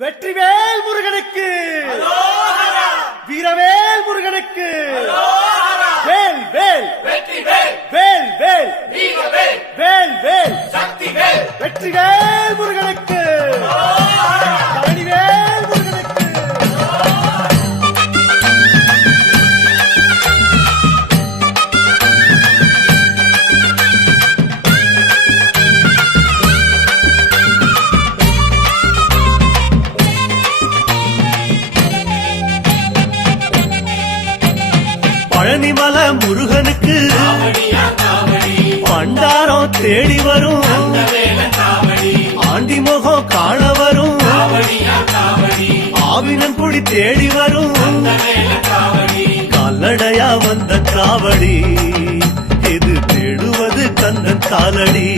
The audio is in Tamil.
வெற்றிவேல் முருகனுக்கு, வீரவேல் முருகனுக்கு, வேல் வேல் வேல் வேல் வேல் வேல் வெற்றிவேல் முருகனுக்கு, பழனிவேல் முருகனுக்கு. பழனிமல முருகனுக்கு பண்டாரம் தேடி வரும், ஆண்டி முகம் காண வரும், ஆவினங்குடி தேடி வரும், கால்நடையா வந்த காவடி இது தேடுவது கந்தன் காலடி.